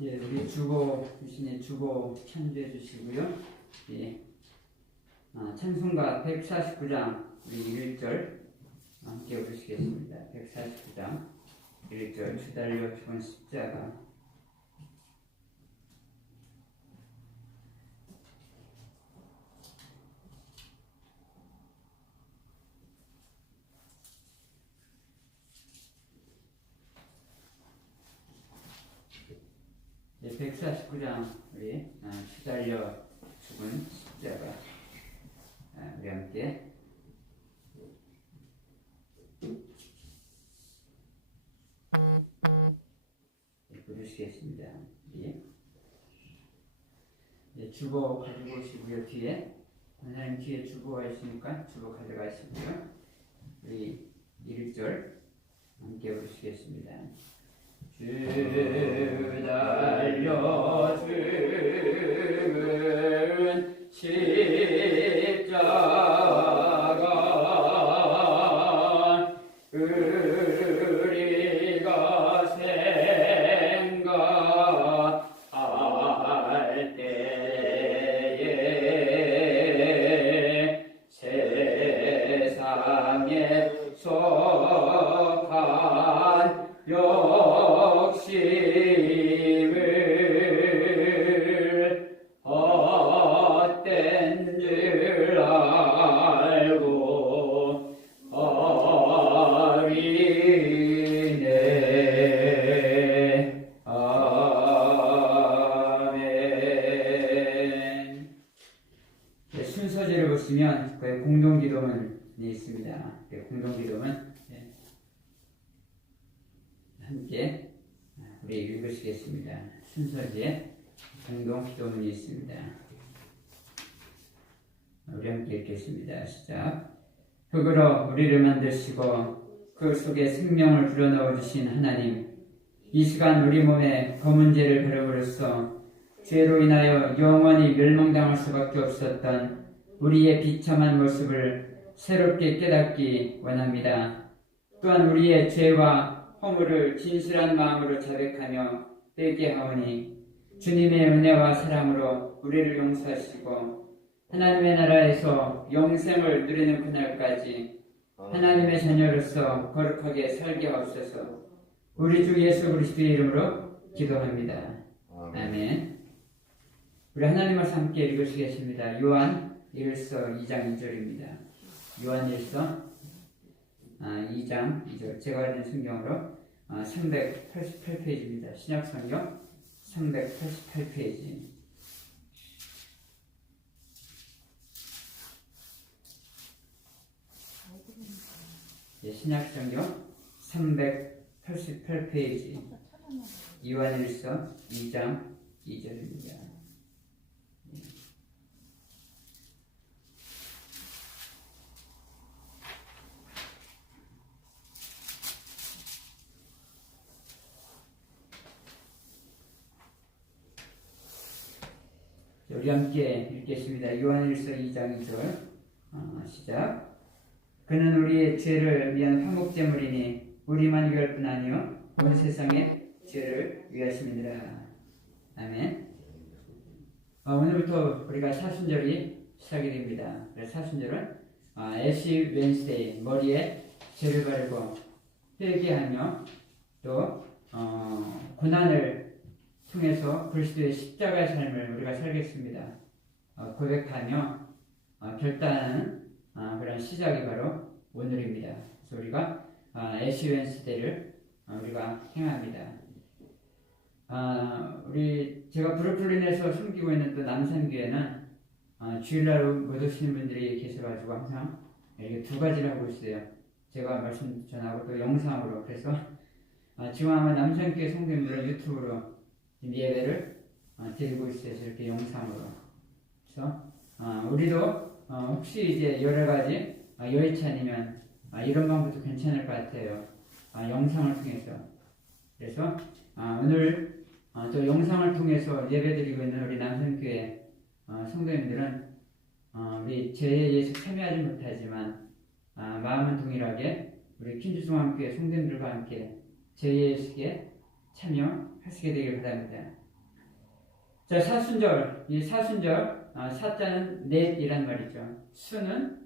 예, 우리 주보 주신의 주보 참조해 주시고요. 예, 찬송가 149장 우리 1절 함께 보시겠습니다. 149장 1절 주 달려 죽은 십자가. 네, 149장 우리 주 달려 죽은 십자가 우리 함께 부르시겠습니다. 예. 네, 주보 가지고 오시고요. 뒤에 하나님 뒤에 주보가 있으니까 주보 가져가시고요. 우리 1절 함께 부르시겠습니다. 주 달려 죽은 십자가 우리가 생각할 때에 세상에 속한 욕심을 헛된 줄 알고 어리네. 아멘. 네, 순서지를 보시면 그 공동기도문이 있습니다. 네, 공동기도문 함께 우리 읽으시겠습니다. 순서지에 공동기도문이 있습니다. 우리 함께 읽겠습니다. 시작. 흙으로 우리를 만드시고 그 속에 생명을 불어넣어 주신 하나님, 이 시간 우리 몸에 검은 죄를 걸음으로써 죄로 인하여 영원히 멸망당할 수밖에 없었던 우리의 비참한 모습을 새롭게 깨닫기 원합니다. 또한 우리의 죄와 허물을 진실한 마음으로 자백하며 회개하오니 주님의 은혜와 사랑으로 우리를 용서하시고 하나님의 나라에서 영생을 누리는 그날까지 하나님의 자녀로서 거룩하게 살게 하옵소서. 우리 주 예수 그리스도의 이름으로 기도합니다. 아멘. 우리 하나님 말씀 함께 읽으시겠습니다. 요한 1서 2장 2절입니다. 요한 1서 2장 2절. 제가 읽은 성경으로 388페이지입니다. 신약성경 388페이지. 예, 신약성경 388페이지. 요한 1서 2장 2절입니다. 우리 함께 읽겠습니다. 요한 1서 2장 2절 시작. 그는 우리의 죄를 위한 화목제물이니 우리만 위할 뿐 아니요 온 세상의 죄를 위하심이니라. 아멘. 오늘부터 우리가 사순절이 시작이 됩니다. 사순절은 애시 웬스데이, 머리에 죄를 바르고 회개하며 또 고난을 통해서 그리스도의 십자가의 삶을 우리가 살겠습니다. 고백하며 결단하는 그런 시작이 바로 오늘입니다. 그래서 우리가 애시 웬스데이를 우리가 행합니다. 제가 브루클린에서 섬기고 있는 또 남산교회는 주일날 못 오시는 분들이 계셔가지고 항상 이렇게 두 가지를 하고 있어요. 제가 말씀 전하고 또 영상으로. 그래서 지금 아마 남산교회 성도님들은 유튜브로 예배를 드리고 있어요. 이렇게 영상으로. 그래서 우리도 혹시 이제 여러 가지 여의치 않으면 이런 방법도 괜찮을 것 같아요. 영상을 통해서. 그래서 오늘 또 영상을 통해서 예배드리고 있는 우리 남산교회 성도님들은 우리 제의 예식 참여하지 못하지만 마음은 동일하게 우리 킨주중앙교회 성도님들과 함께 제의 예식에 참여하시게 되길 바랍니다. 자, 사순절, 이 사순절, 사자는 넷이란 말이죠. 순은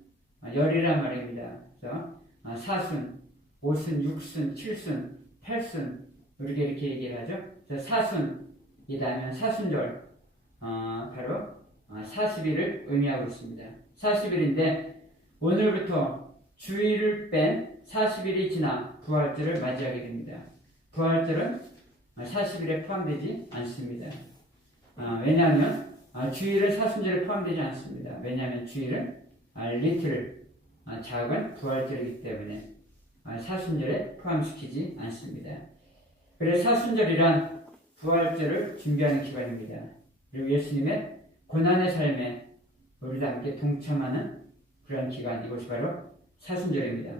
열이란 말입니다. 그래서 사순, 오순, 육순, 칠순, 팔순, 우리가 이렇게 얘기를 하죠. 그래서 사순이라면 사순절, 바로 40일을 의미하고 있습니다. 40일인데 오늘부터 주일을 뺀 40일이 지나 부활절을 맞이하게 됩니다. 부활절은 40일에 포함되지 않습니다. 왜냐하면 주일은 사순절에 포함되지 않습니다. 왜냐하면 주일은 리틀, 작은 부활절이기 때문에 사순절에 포함시키지 않습니다. 그래서 사순절이란 부활절을 준비하는 기간입니다. 그리고 예수님의 고난의 삶에 우리도 함께 동참하는 그런 기간, 이것이 바로 사순절입니다.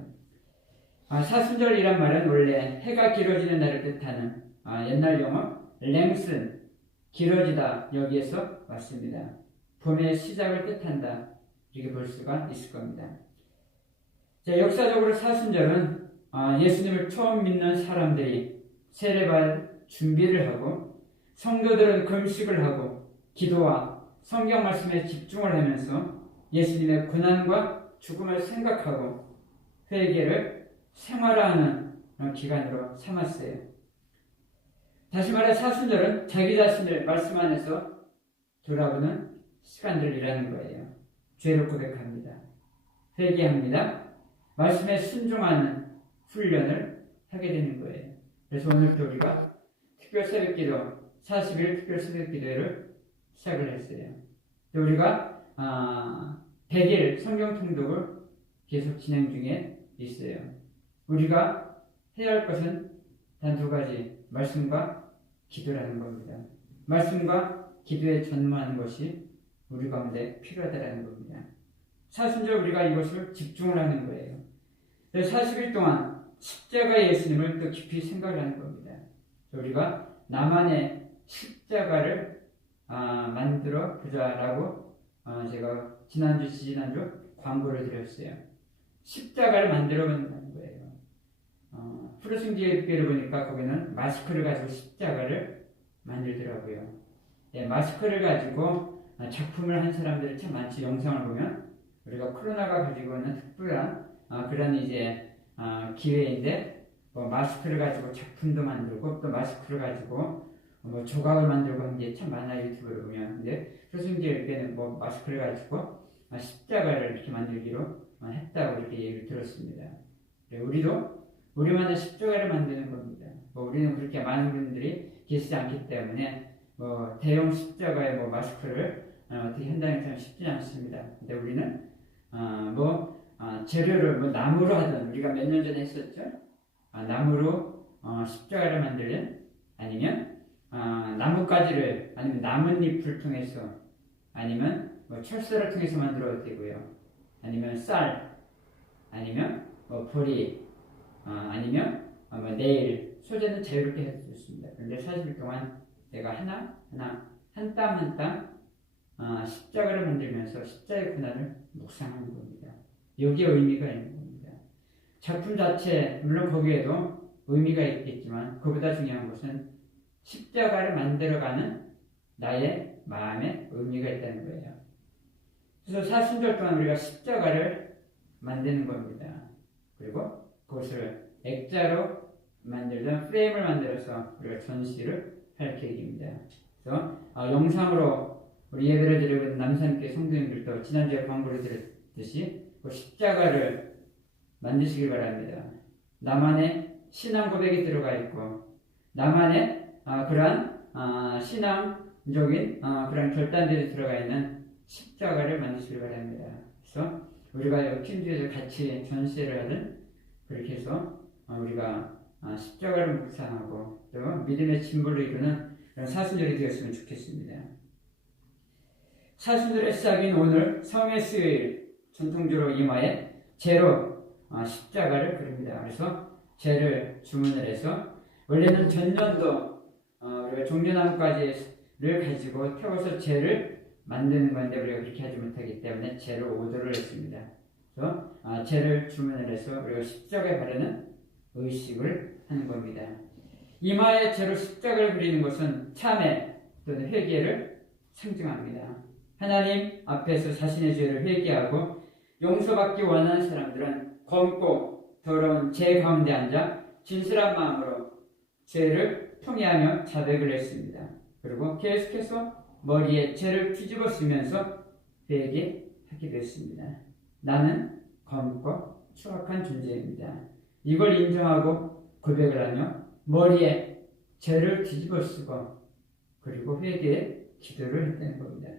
사순절이란 말은 원래 해가 길어지는 날을 뜻하는 옛날 용어 랭슨, 길어지다, 여기에서 왔습니다. 봄의 시작을 뜻한다, 이렇게 볼 수가 있을 겁니다. 자, 역사적으로 사순절은 예수님을 처음 믿는 사람들이 세례받을 준비를 하고 성도들은 금식을 하고 기도와 성경 말씀에 집중을 하면서 예수님의 고난과 죽음을 생각하고 회개를 생활화하는 기간으로 삼았어요. 다시 말해 사순절은 자기 자신을 말씀 안에서 돌아보는 시간들이라는 거예요. 죄를 고백합니다. 회개합니다. 말씀에 순종하는 훈련을 하게 되는 거예요. 그래서 오늘부터 우리가 특별 새벽기도, 40일 특별 새벽기도를 시작을 했어요. 우리가 100일 성경 통독을 계속 진행 중에 있어요. 우리가 해야 할 것은 단 두 가지, 말씀과 기도라는 겁니다. 말씀과 기도에 전무하는 것이 우리 가운데 필요하다는 겁니다. 사순절 우리가 이것을 집중을 하는 거예요. 40일 동안 십자가의 예수님을 또 깊이 생각을 하는 겁니다. 우리가 나만의 십자가를 만들어 보자라고 제가 지난주, 지난주 광고를 드렸어요. 십자가를 만들어 본다는 거예요. 프로승지교회를 보니까 거기는 마스크를 가지고 십자가를 만들더라고요. 마스크를 가지고 작품을 한 사람들이 참 많지. 영상을 보면 우리가 코로나가 가지고 있는 특별한 그런 이제 기회인데 마스크를 가지고 작품도 만들고 또 마스크를 가지고 조각을 만들고 한 게 참 많아요. 유튜브를 보면. 근데 프로승지교회는 마스크를 가지고 십자가를 이렇게 만들기로 했다고 이렇게 얘기를 들었습니다. 우리만의 십자가를 만드는 겁니다. 우리는 그렇게 많은 분들이 계시지 않기 때문에 대형 십자가의 마스크를 어떻게 한다는 게 참 쉽지 않습니다. 근데 우리는 재료를 나무로 하든, 우리가 몇 년 전에 했었죠. 나무로 십자가를 만들든, 아니면 나뭇가지를, 아니면 나뭇잎을 통해서, 아니면 철사를 통해서 만들어도 되고요. 아니면 쌀, 아니면 보리, 아니면 네일, 소재는 자유롭게 해도 좋습니다. 그런데 40일 동안 내가 한 땀 한 땀 십자가를 만들면서 십자가의 고난을 묵상하는 겁니다. 여기에 의미가 있는 겁니다. 작품 자체, 물론 거기에도 의미가 있겠지만 그보다 중요한 것은 십자가를 만들어가는 나의 마음에 의미가 있다는 거예요. 그래서 사순절 동안 우리가 십자가를 만드는 겁니다. 그리고 그것을 액자로 만들던 프레임을 만들어서 우리가 전시를 할 계획입니다. 그래서 영상으로 우리 예배를 드리고 있는 남산교회 성도님들도 지난주에 광고를 드렸듯이 그 십자가를 만드시길 바랍니다. 나만의 신앙 고백이 들어가 있고 나만의 그러한 신앙적인 그런 결단들이 들어가 있는 십자가를 만드시길 바랍니다. 그래서 우리가 팀즈에서 같이 전시를 하든 그렇게 해서 우리가 십자가를 묵상하고 또 믿음의 진보를 이루는 그런 사순절이 되었으면 좋겠습니다. 사순절의 시작인 오늘 성의 수요일, 전통적으로 이마에 재로 십자가를 그립니다. 그래서 재를 주문을 해서 원래는 전년도 우리가 종려나무가지를 가지고 태워서 재를 만드는 건데 우리가 그렇게 하지 못하기 때문에 재를 오더를 했습니다. 그래서 재를 주문을 해서 우리가 십자가에 바르는 의식을 하는 겁니다. 이마에 재로 십자가를 그리는 것은 참회 또는 회개를 상징합니다. 하나님 앞에서 자신의 죄를 회개하고 용서받기 원하는 사람들은 검고 더러운 죄 가운데 앉아 진실한 마음으로 죄를 통회하며 자백을 했습니다. 그리고 계속해서 머리에 죄를 뒤집어 쓰면서 회개하기도 했습니다. 나는 검고 추악한 존재입니다. 이걸 인정하고 고백을 하며 머리에 죄를 뒤집어 쓰고 그리고 회개의 기도를 했다는 겁니다.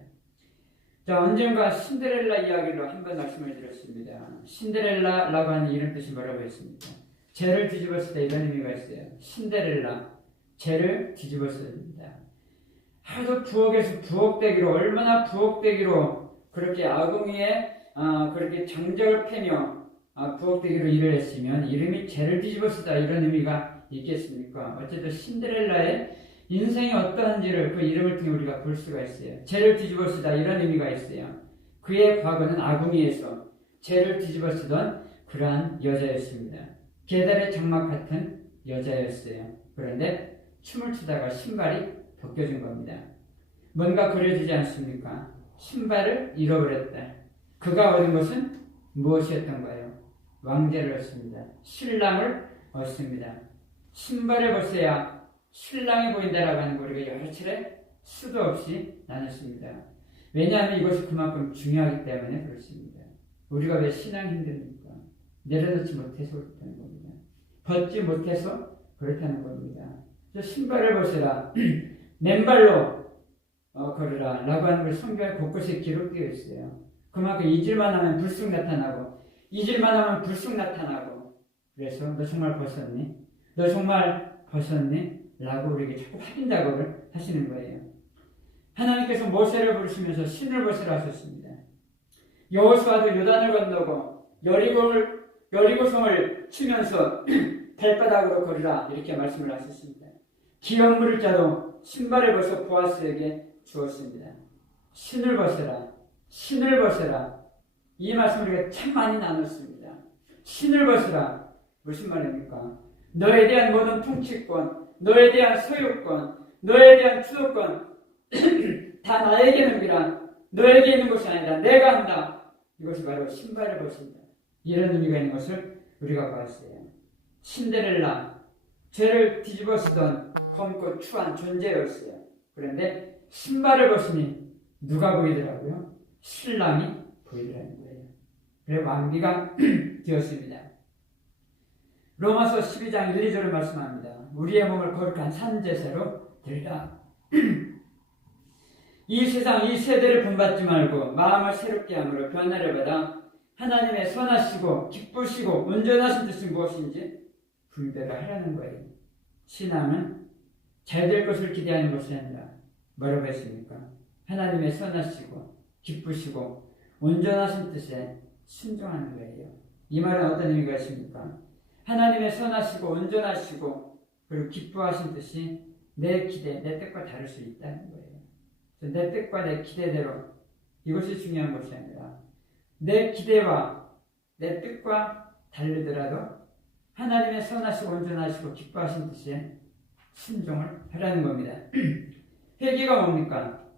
자, 언젠가 신데렐라 이야기로 한번 말씀을 드렸습니다. 신데렐라라고 하는 이름 뜻이 뭐라고 했습니까? 죄를 뒤집어 쓰다 이런 의미가 있어요. 신데렐라, 죄를 뒤집어 씁니다. 하도 부엌에서 부엌대기로 얼마나 부엌대기로 그렇게 아궁이에 그렇게 장작을 패며 부엌대기로 일을 했으면 이름이 죄를 뒤집어 쓰다 이런 의미가 있겠습니까? 어쨌든 신데렐라의 인생이 어떠한지를 그 이름을 통해 우리가 볼 수가 있어요. 죄를 뒤집어 쓰다 이런 의미가 있어요. 그의 과거는 아궁이에서 죄를 뒤집어 쓰던 그러한 여자였습니다. 계달의 장막 같은 여자였어요. 그런데 춤을 추다가 신발이 벗겨진 겁니다. 뭔가 그려지지 않습니까? 신발을 잃어버렸다. 그가 얻은 것은 무엇이었던가요? 왕자를 얻습니다. 신랑을 얻습니다. 신발을 벗어야 신랑이 보인다라고 하는 거 우리가 여러 차례 수도 없이 나눴습니다. 왜냐하면 이것이 그만큼 중요하기 때문에 그렇습니다. 우리가 왜 신앙이 힘듭니까? 내려놓지 못해서 그렇다는 겁니다. 벗지 못해서 그렇다는 겁니다. 신발을 벗으라, 맨발로 걸으라 라고 하는 걸 성경에 곳곳에 기록되어 있어요. 그만큼 잊을만 하면 불쑥 나타나고 잊을만 하면 불쑥 나타나고 그래서 너 정말 벗었니? 너 정말 벗었니? 라고 우리에게 자꾸 확인작업을 하시는 거예요. 하나님께서 모세를 부르시면서 신을 벗으라 하셨습니다. 여호수아도 요단을 건너고 여리고성을 치면서 발바닥으로 걸으라 이렇게 말씀을 하셨습니다. 기업 물을 자도 신발을 벗어 보아스에게 주었습니다. 신을 벗어라, 신을 벗어라. 이 말씀을 우리가 참 많이 나눴습니다. 신을 벗어라. 무슨 말입니까? 너에 대한 모든 통치권, 너에 대한 소유권, 너에 대한 주도권 다 나에게 넘기라. 너에게 있는 것이 아니라 내가 한다. 이것이 바로 신발을 벗습니다. 이런 의미가 있는 것을 우리가 봤어요. 신데렐라, 죄를 뒤집어 쓰던 검고 추한 존재였어요. 그런데 신발을 벗으니 누가 보이더라고요? 신랑이 보이더라는 거예요. 그래서 왕비가 되었습니다. 로마서 12장 1, 2절을 말씀합니다. 우리의 몸을 거룩한 산제사로 드리라. 이 세상 이 세대를 본받지 말고 마음을 새롭게 함으로 변화를 받아 하나님의 선하시고 기쁘시고 온전하신 뜻이 무엇인지 분별을 하라는 거예요. 신앙은 잘 될 것을 기대하는 것이 아니라 뭐라고 했습니까? 하나님의 선하시고 기쁘시고 온전하신 뜻에 순종하는 거예요. 이 말은 어떤 의미가 있습니까? 하나님의 선하시고 온전하시고 그리고 기뻐하신 뜻이 내 기대, 내 뜻과 다를 수 있다는 거예요. 내 뜻과 내 기대대로 이것이 중요한 것이 아니라 내 기대와 내 뜻과 다르더라도 하나님의 선하시고 온전하시고 기뻐하신 뜻에 순종을 하라는 겁니다. 회개가 뭡니까?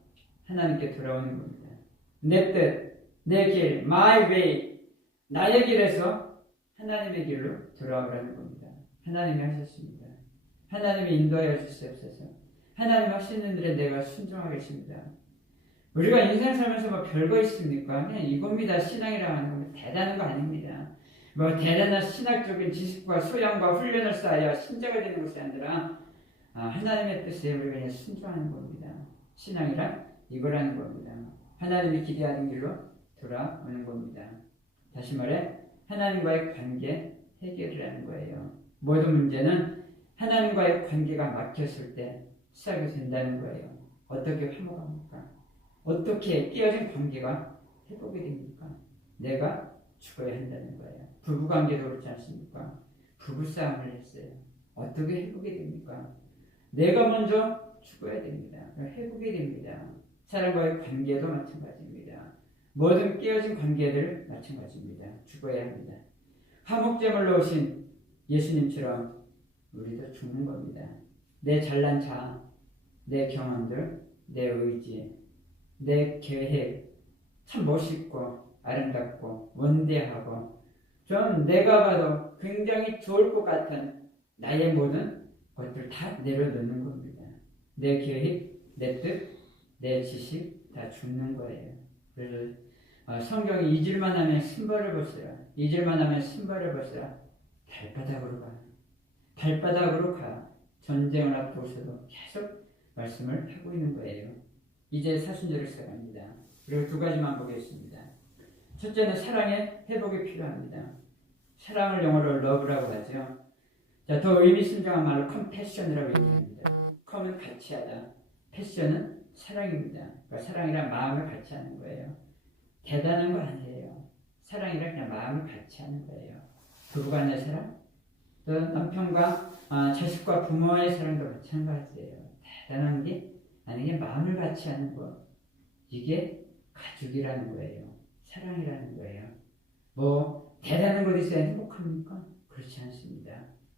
하나님께 돌아오는 겁니다. 내 뜻, 내 길, my way, 나의 길에서 하나님의 길로 돌아오라는 겁니다. 하나님이 하셨습니다. 하나님이 인도하여 주시옵소서. 하나님 하시는 일에 내가 순종하겠습니다. 우리가 인생 살면서 뭐 별거 있습니까? 그냥 이겁니다. 신앙이라고 하는 건 대단한 거 아닙니다. 뭐 대단한 신학적인 지식과 소양과 훈련을 쌓아야 신자가 되는 것이 아니라 하나님의 뜻에 우리가 그냥 순종하는 겁니다. 신앙이란 이거라는 겁니다. 하나님이 기대하는 길로 돌아오는 겁니다. 다시 말해 하나님과의 관계 해결을 하는 거예요. 모든 문제는 하나님과의 관계가 막혔을 때 시작이 된다는 거예요. 어떻게 회복합니까? 어떻게 깨어진 관계가 회복이 됩니까? 내가 죽어야 한다는 거예요. 부부관계도 그렇지 않습니까? 부부싸움을 했어요. 어떻게 회복이 됩니까? 내가 먼저 죽어야 됩니다. 회복이 됩니다. 사람과의 관계도 마찬가지입니다. 모든 깨어진 관계들 마찬가지입니다. 죽어야 합니다. 화목제물로 오신 예수님처럼 우리도 죽는 겁니다. 내 잘난 자, 내 경험들, 내 의지, 내 계획 참 멋있고 아름답고 원대하고 좀 내가 봐도 굉장히 좋을 것 같은 나의 모든 것들 다 내려놓는 겁니다. 내 계획, 내 뜻, 내 지식 다 죽는 거예요. 그래서 성경이 잊을만 하면 신발을 벗으라. 잊을만 하면 신발을 벗으라. 발바닥으로 가. 발바닥으로 가. 전쟁을 앞두고서도 계속 말씀을 하고 있는 거예요. 이제 사순절을 시작합니다. 그리고 두 가지만 보겠습니다. 첫째는 사랑의 회복이 필요합니다. 사랑을 영어로 love라고 하죠. 자, 더 의미심장한 말로 compassion이라고 얘기합니다. com은 같이 하다. passion은 사랑입니다. 그러니까 사랑이란 마음을 같이 하는 거예요. 대단한 거 아니에요. 사랑이란 그냥 마음을 같이 하는 거예요. 부부간의 사랑, 또 남편과 자식과 부모의 사랑도 마찬가지예요. 대단한 게 아니게 마음을 같이 하는 것. 이게 가족이라는 거예요. 사랑이라는 거예요. 뭐 대단한 것 있어야 행복합니까? 그렇지 않습니다.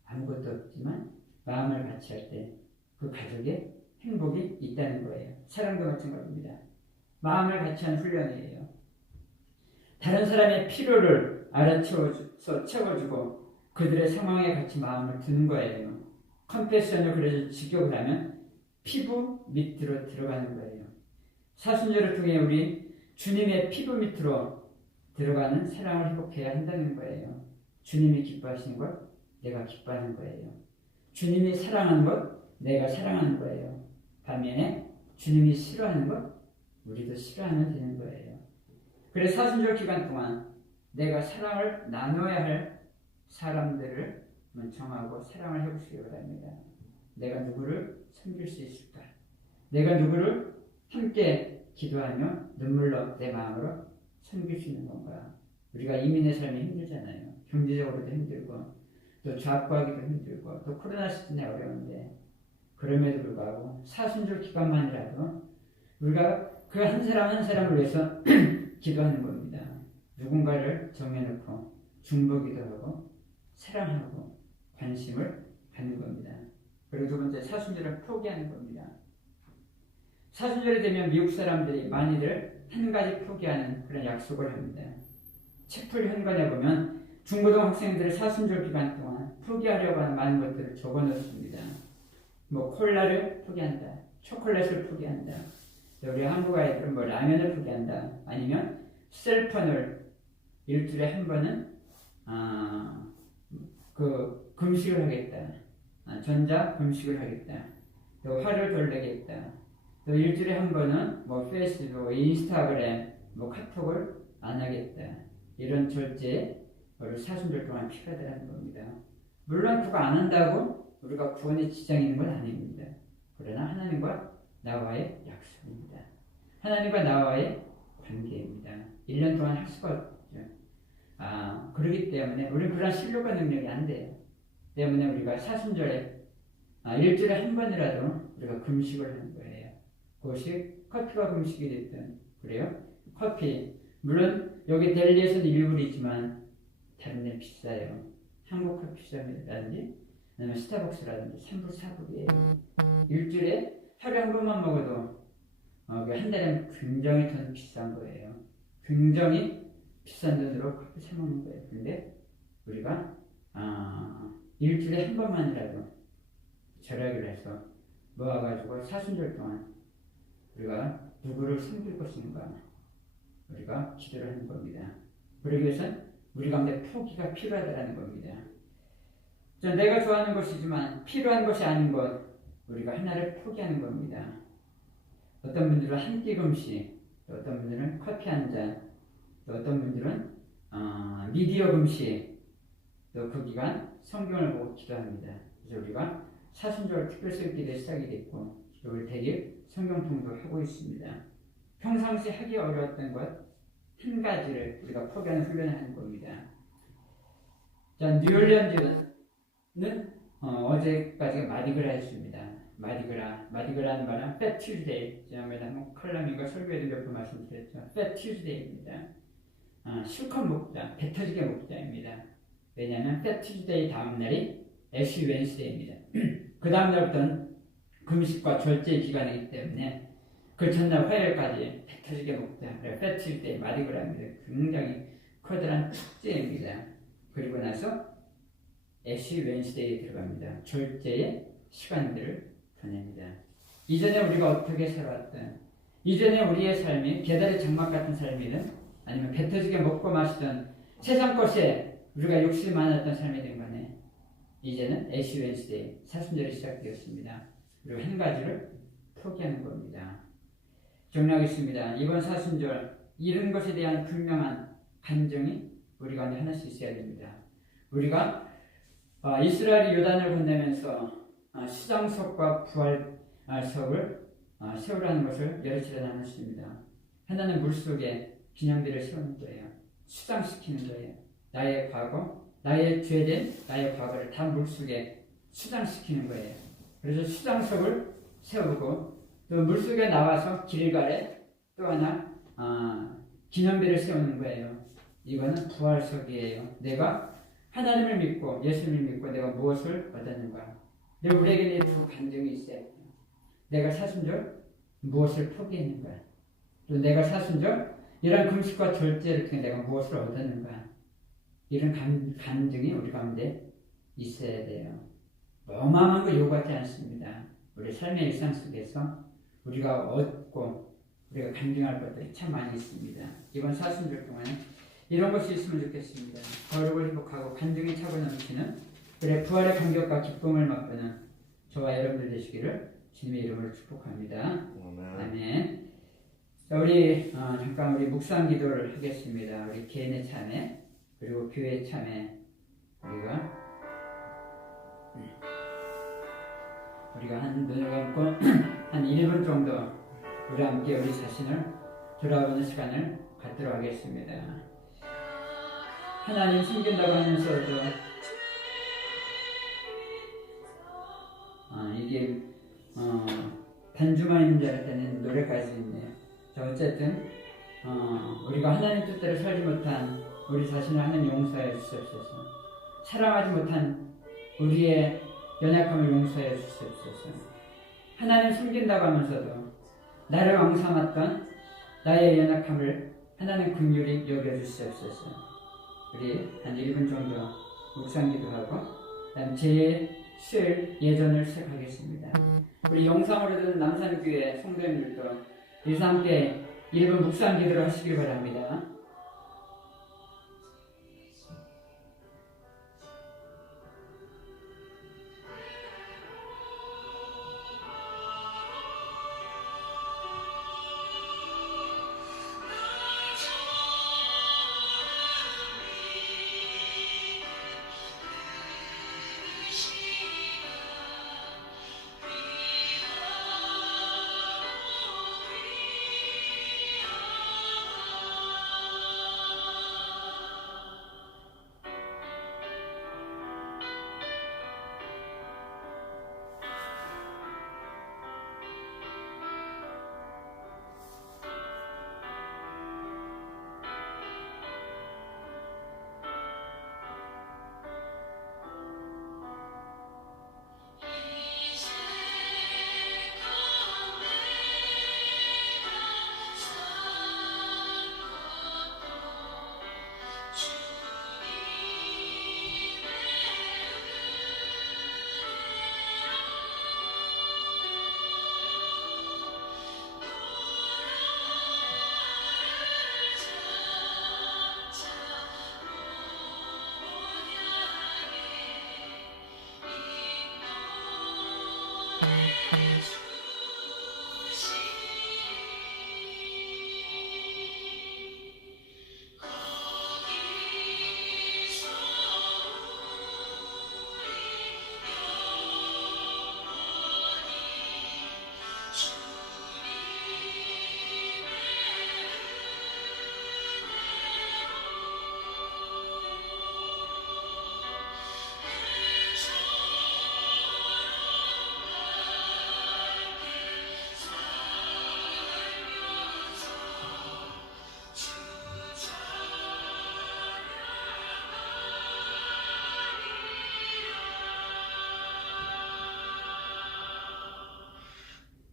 아무것도 없지만 마음을 같이 할 때 그 가족의 행복이 있다는 거예요. 사랑도 마찬가지입니다. 마음을 같이 하는 훈련이에요. 다른 사람의 필요를 알아채워서 채워주고 그들의 상황에 같이 마음을 두는 거예요. 컴패션을 그래서 직역을 하면 피부 밑으로 들어가는 거예요. 사순절을 통해 우리 주님의 피부 밑으로 들어가는 사랑을 회복해야 한다는 거예요. 주님이 기뻐하시는 것, 내가 기뻐하는 거예요. 주님이 사랑하는 것, 내가 사랑하는 거예요. 반면에 주님이 싫어하는 것, 우리도 싫어하면 되는 거예요. 그래서 사순절 기간 동안 내가 사랑을 나눠야 할 사람들을 정하고 사랑을 해보시기 바랍니다. 내가 누구를 섬길 수 있을까? 내가 누구를 함께 기도하며 눈물로 내 마음으로 섬길 수 있는 건가? 우리가 이민의 삶이 힘들잖아요. 경제적으로도 힘들고 또 잡구하기도 힘들고 또 코로나 시즌에 어려운데 그럼에도 불구하고 사순절 기간만이라도 우리가 그 한 사람 한 사람을 위해서 기도하는 겁니다. 누군가를 정해놓고 중보기도 하고 사랑하고 관심을 갖는 겁니다. 그리고 두 번째 사순절을 포기하는 겁니다. 사순절이 되면 미국 사람들이 많이들 한 가지 포기하는 그런 약속을 합니다. 책풀 현관에 보면 중고등 학생들의 사순절 기간 동안 포기하려고 하는 많은 것들을 적어놓습니다. 뭐 콜라를 포기한다, 초콜릿을 포기한다, 우리 한국 아이들은 뭐 라면을 포기한다, 아니면 셀폰을 일주일에 한 번은 그 금식을 하겠다, 전자 금식을 하겠다, 또 화를 덜 내겠다, 또 일주일에 한 번은 뭐 페이스북, 인스타그램, 뭐 카톡을 안 하겠다, 이런 절제 우리 사순절 동안 필요하다는 겁니다. 물론 그거 안 한다고 우리가 구원에 지장이 있는 건 아닙니다. 그러나 하나님과 나와의 약속입니다. 하나님과 나와의 관계입니다. 1년 동안 할 수가 없죠. 그렇기 때문에 우리는 그런 신뢰과 능력이 안 돼요. 때문에 우리가 사순절에 일주일에 한 번이라도 우리가 금식을 하는 거예요. 그것이 커피가 금식이 됐든 그래요. 커피 물론 여기 델리에서는 일불이지만 다른 데는 비싸요. 한국 커피숍이라든지 아니면 스타벅스라든지 3불 4불이에요. 일주일에 하루에 한 번만 먹어도 한 달에 굉장히 더 비싼 거예요. 굉장히 비싼 돈으로 커피 사 먹는 거예요. 근데 우리가 일주일에 한 번만이라도 절약을 해서 모아가지고 사순절 동안 우리가 누구를 섬길 것인가 우리가 기도를 하는 겁니다. 그러기 위해서는 우리 가운데 포기가 필요하다는 겁니다. 내가 좋아하는 것이지만 필요한 것이 아닌 것 우리가 하나를 포기하는 겁니다. 어떤 분들은 한 끼 금식, 또 어떤 분들은 커피 한 잔, 또 어떤 분들은 미디어 금식, 또 그 기간 성경을 보고 기도합니다. 그래서 우리가 사순절 특별성 기도 시작이 됐고 기도를 대길 성경통도 하고 있습니다. 평상시 하기 어려웠던 것 한 가지를 우리가 포기하는 훈련을 하는 겁니다. 자, 뉴올리언즈는 어제까지가 마디그라였습니다. 마디그라는 말은 Fat Tuesday. 지난번에 한번 컬럼인가 설교에도 몇 번 말씀드렸죠. Fat Tuesday입니다. 실컷 먹자, 배 터지게 먹자입니다. 왜냐하면 Fat Tuesday 다음 날이 Ash Wednesday입니다. 그 다음 날부터는 금식과 절제 기간이기 때문에 그 전날 화요일까지 배 터지게 먹자. 패칠 때 마디그라입니다. 굉장히 커다란 축제입니다. 그리고 나서 애쉬 웬스데이에 들어갑니다. 절제의 시간들을 보냅니다. 이전에 우리가 어떻게 살았든, 이전에 우리의 삶이 배달의 장막 같은 삶이든, 아니면 배 터지게 먹고 마시던 세상 것에 우리가 욕심이 많았던 삶이 된 거네. 이제는 애쉬 웬스데이, 사순절이 시작되었습니다. 그리고 한 가지를 포기하는 겁니다. 정리하겠습니다. 이번 사순절, 이런 것에 대한 분명한 감정이 우리 가운데 하나씩 있어야 됩니다. 우리가 이스라엘이 요단을 건너면서 수장석과 부활석을 세우라는 것을 여러 차례 나눴습니다. 하나는 물속에 기념비를 세우는 거예요. 수장시키는 거예요. 나의 과거, 나의 죄된 나의 과거를 다 물속에 수장시키는 거예요. 그래서 수장석을 세우고 또 물속에 나와서 길갈에 또 하나 기념비를 세우는 거예요. 이거는 부활석이에요. 내가 하나님을 믿고 예수님을 믿고 내가 무엇을 얻었는가. 근데 우리에게 두 감정이 있어요. 내가 사순절 무엇을 포기했는가. 또 내가 사순절 이런 금식과 절제를 통해 내가 무엇을 얻었는가. 이런 감정이 우리 가운데 있어야 돼요. 어마어마한 거 요구하지 않습니다. 우리 삶의 일상 속에서 우리가 얻고 우리가 감정할 것들이 참 많이 있습니다. 이번 사순절 동안에 이런 것이 있으면 좋겠습니다. 거룩을 회복하고 감정이 차고 넘치는 그래 부활의 감격과 기쁨을 맛보는 저와 여러분들 되시기를 주님의 이름으로 축복합니다. 아멘. 자, 우리 잠깐 우리 묵상 기도를 하겠습니다. 우리 개인의 참회 그리고 교회의 참회 우리가 한 눈을 감고 한 1분 정도 우리 함께 우리 자신을 돌아보는 시간을 갖도록 하겠습니다. 하나님 숨긴다고 하면서도 이게 반주만 있는 줄 알았더니 노래까지 있네요. 자, 어쨌든 우리가 하나님 뜻대로 살지 못한 우리 자신을 하나님 용서해 주시옵소서. 사랑하지 못한 우리의 연약함을 용서해 주시옵소서. 하나님 숨긴다고 하면서도 나를 왕삼았던 나의 연약함을 하나님 긍휼히 여겨주시옵소서. 우리 한 1분 정도 묵상 기도하고 그다음 제7 예전을 시작하겠습니다. 우리 영상으로 듣는 남산교회 성도님들도 여기서 함께 1분 묵상 기도를 하시길 바랍니다.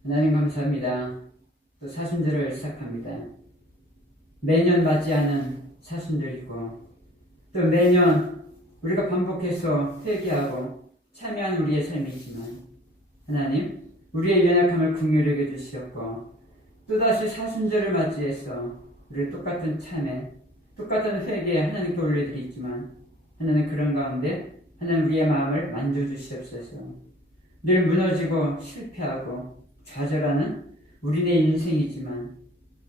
하나님 감사합니다. 또 사순절을 시작합니다. 매년 맞이하는 사순절이고 또 매년 우리가 반복해서 회개하고 참여하는 우리의 삶이지만 하나님 우리의 연약함을 긍휼히 여겨 주시었고 또다시 사순절을 맞이해서 우리 똑같은 참회, 똑같은 회개에 하나님께 올려드리지만 하나님 그런 가운데 하나님 우리의 마음을 만져주시옵소서. 늘 무너지고 실패하고 좌절하는 우리의 인생이지만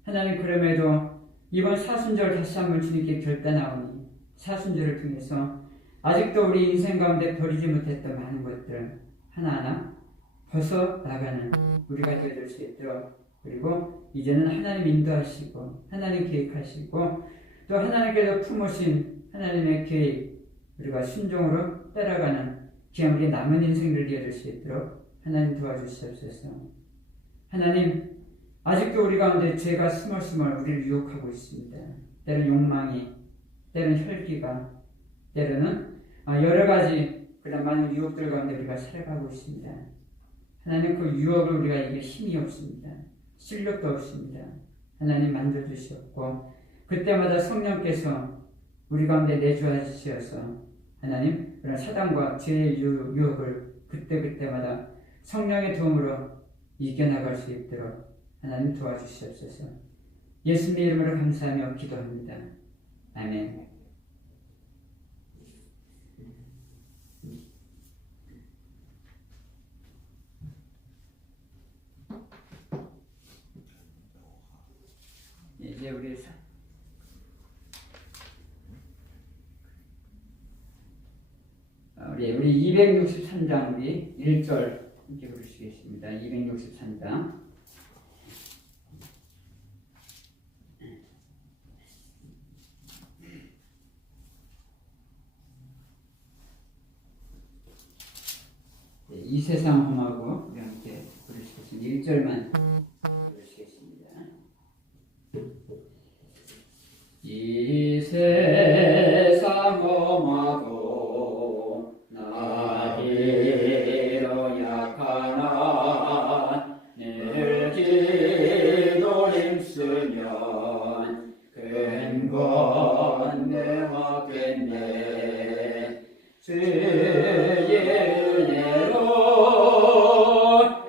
하나님 그럼에도 이번 사순절 다시 한번 주님께 결단하오니 사순절을 통해서 아직도 우리 인생 가운데 버리지 못했던 많은 것들 하나하나 벗어나가는 우리가 되어줄 수 있도록 그리고 이제는 하나님 인도하시고 하나님 계획하시고 또 하나님께서 품으신 하나님의 계획 우리가 순종으로 따라가는 귀한 우리 남은 인생을 이어줄 수 있도록 하나님 도와주시옵소서. 하나님 아직도 우리 가운데 죄가 스멀스멀 우리를 유혹하고 있습니다. 때로는 욕망이, 때로는 혈기가, 때로는 여러 가지 그런 많은 유혹들 가운데 우리가 살아가고 있습니다. 하나님 그 유혹을 우리가 이길 힘이 없습니다. 실력도 없습니다. 하나님 만져주시옵고 그때마다 성령께서 우리 가운데 내주하시어서 하나님 그런 사단과 죄의 유혹을 그때마다 성령의 도움으로 이겨나갈 수 있도록 하나님 도와주시옵소서. 예수님의 이름으로 감사하며 기도합니다. 아멘. 이제 우리 263장 우리 1절 함께 부르시겠습니다. 263장. 이 세상 험하고 우리 함께 부르시겠습니다. 1절만 부르시겠습니다. 이 세상 험하고 나이로 약하나 늘 기도 힘쓰면 근건내 얻겠네 주의 은혜로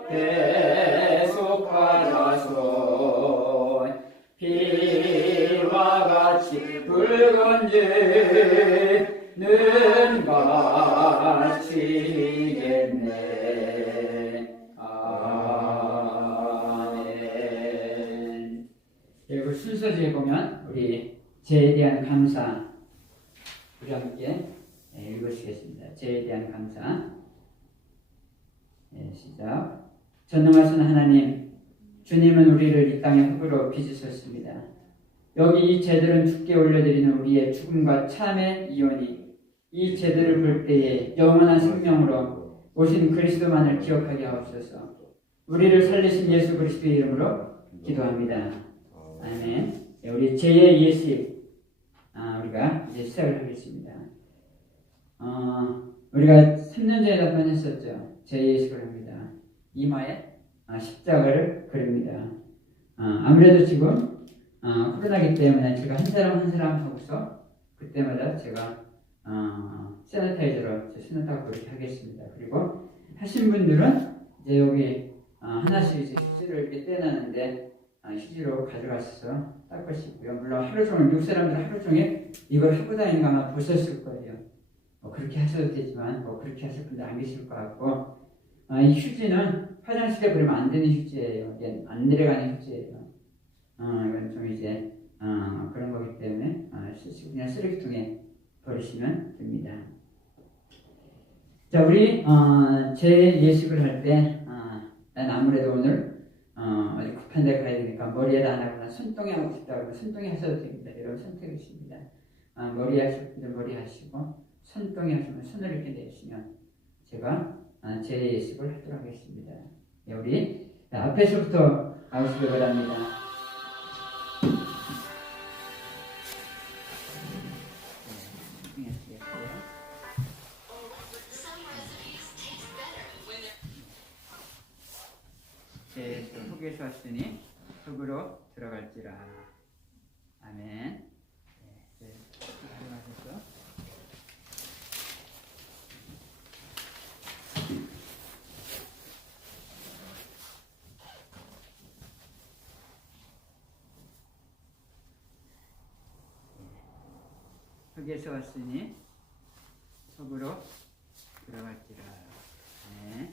계속 받아서 비와 같이 붉은지는 마치겠네. 아멘. 그리고 순서지에 보면 우리 죄에 대한 감사 우리 함께 읽으시겠습니다. 죄에 대한 감사. 시작. 전능하신 하나님, 주님은 우리를 이 땅의 흙으로 빚으셨습니다. 여기 이 죄들은 주께 올려드리는 우리의 죽음과 참의 이혼이 이 죄들을 볼 때에 영원한 생명으로 오신 그리스도만을 기억하게 하옵소서. 우리를 살리신 예수 그리스도의 이름으로 기도합니다. 아멘. 우리 죄의 예식 우리가 이제 시작을 하겠습니다. 우리가 3년 전에 몇 번 했었죠. 죄의 예식을 합니다. 이마에 십자가를 그립니다. 아무래도 지금 코로나기 때문에 제가 한 사람 한 사람 하고서 그때마다 제가 세니타이저로 제 손을 닦고 이렇게 하겠습니다. 그리고 하신 분들은 이제 여기 하나씩 이제 휴지를 이렇게 떼놨는데 휴지로 가져가셔서 닦으시고요. 물론 하루 종일 미국 사람들 하루 종일 이걸 하고 다니는 거 아마 보셨을 거예요. 그렇게 하셔도 되지만 그렇게 하실 분들 안 계실 것 같고 이 휴지는 화장실에 버리면 안 되는 휴지예요. 이게 안 내려가는 휴지예요. 이건 좀 이제 그런 거기 때문에 그냥 쓰레기통에 버리시면 됩니다. 자, 우리 제 예식을 할 때 난 아무래도 오늘 어디 급한 데 가야 되니까 머리에다 안 하거나 손등에 하고 싶다고 하면 손등에 하셔도 됩니다. 여러분 선택이십니다. 머리 하실 분들 머리 하시고 손등에 하시면 손을 이렇게 내시면 제가 제 예식을 하도록 하겠습니다. 우리 앞에서부터 나오시기 바랍니다. 제 후계수 하시니 흙으로 들어갈지라. 아멘. 네, 가져가셔서. 흙에서 왔으니 속으로 들어갈지라. 네.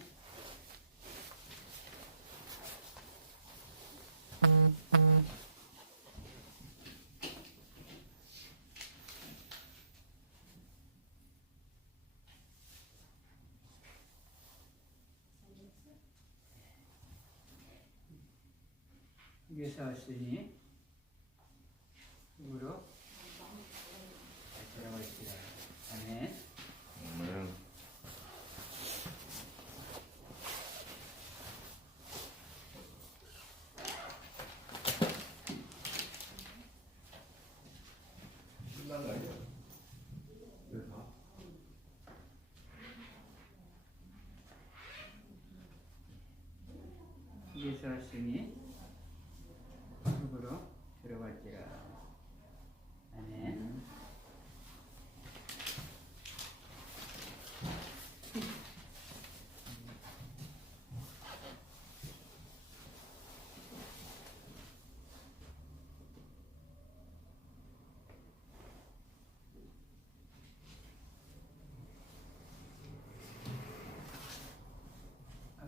흙에서 왔으니 속으로 들어갈지라. 아멘. 아멘. 흙에서 왔으니 속으로 들어갈지라. 아멘.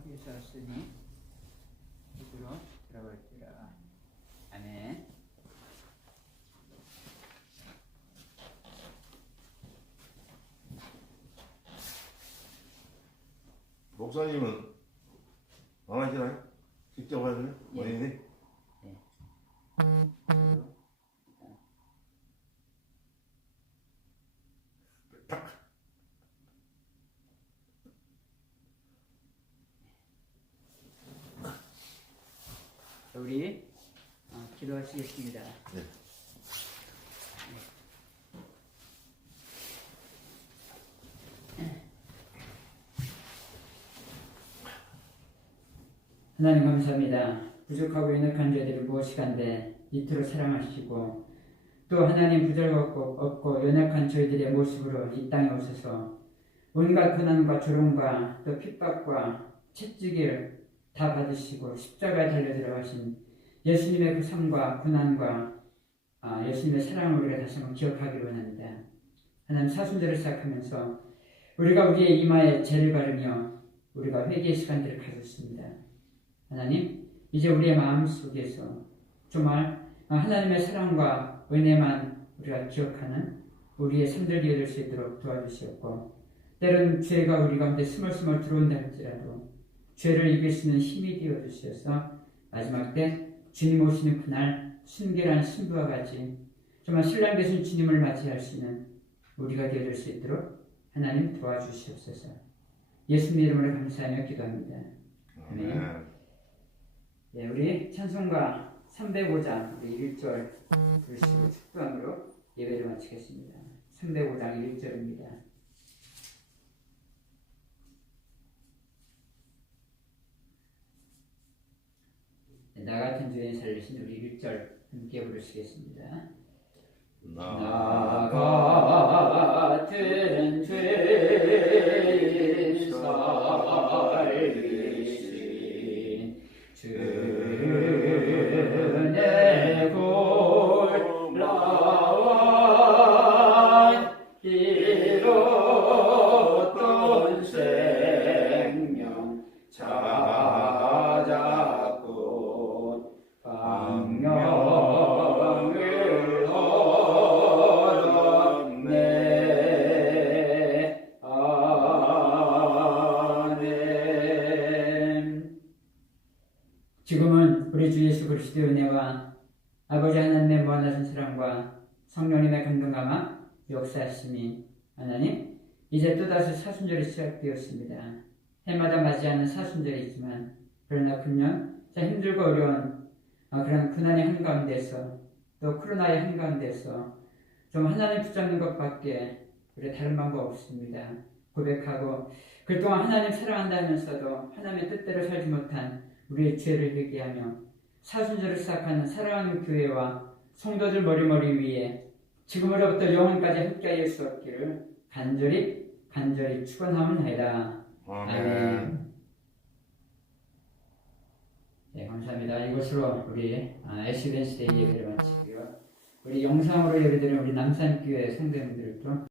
흙에서 왔으니 속으로 들어갈지라. 아멘. 목사님은 안 하시나요? 직접 하시나요? 예. 본인이? 그리고 우리 기도하시겠습니다. 네. 하나님 감사합니다. 부족하고 연약한 저희들을 무엇이간데 이토록 사랑하시고 또 하나님 부족없고 연약한 저희들의 모습으로 이 땅에 오셔서 온갖 고난과 조롱과 또 핍박과 채찍을 다 받으시고 십자가에 달려 들어가신 예수님의 그 삶과 고난과 예수님의 사랑을 우리가 다시 한번 기억하기를 원합니다. 하나님 사순절을 시작하면서 우리가 우리의 이마에 죄를 바르며 우리가 회개의 시간들을 가졌습니다. 하나님 이제 우리의 마음속에서 정말 하나님의 사랑과 은혜만 우리가 기억하는 우리의 삶들 되어질 수 있도록 도와주시옵고 때로는 죄가 우리 가운데 스멀스멀 들어온다 할지라도 죄를 이길 수 있는 힘이 되어주셔서 마지막 때 주님 오시는 그날 순결한 신부와 같이 정말 신랑 되신 주님을 맞이할 수 있는 우리가 되어질 수 있도록 하나님 도와주시옵소서. 예수님 이름으로 감사하며 기도합니다. 아멘. 네, 우리 찬송가 305장 우리 1절 부르시고 축도함으로 예배를 마치겠습니다. 305장 1절입니다. 나 같은 죄인 살리신 우리 1절 함께 부르시겠습니다. 나 같은 죄인 살리신 주내 골라와 이뤘던 생명 찾았고 방명을 얻었네. 아멘. 지금은 우리 주 예수 그리스도의 은혜와 아버지 하나님의 무한하신 사랑과 성령님의 감동감화 역사하심이 하나님 이제 또다시 사순절이 시작되었습니다. 해마다 맞이하는 사순절이지만 그러나 금년 힘들고 어려운 그런 고난의 한가운데서 또 코로나의 한가운데서 좀 하나님 붙잡는 것밖에 우리 다른 방법 없습니다. 고백하고 그동안 하나님 사랑한다 하면서도 하나님의 뜻대로 살지 못한 우리의 죄를 회개하며 사순절을 시작하는 사랑하는 교회와 성도들 머리머리 위에 지금으로부터 영원까지 함께할 수 없기를 간절히 축원하옵나이다. 아멘. 네, 감사합니다. 이것으로 우리 애쉬벤시데이 예배를 마치고요. 우리 영상으로 예배드리는 우리 남산교회 성도님들도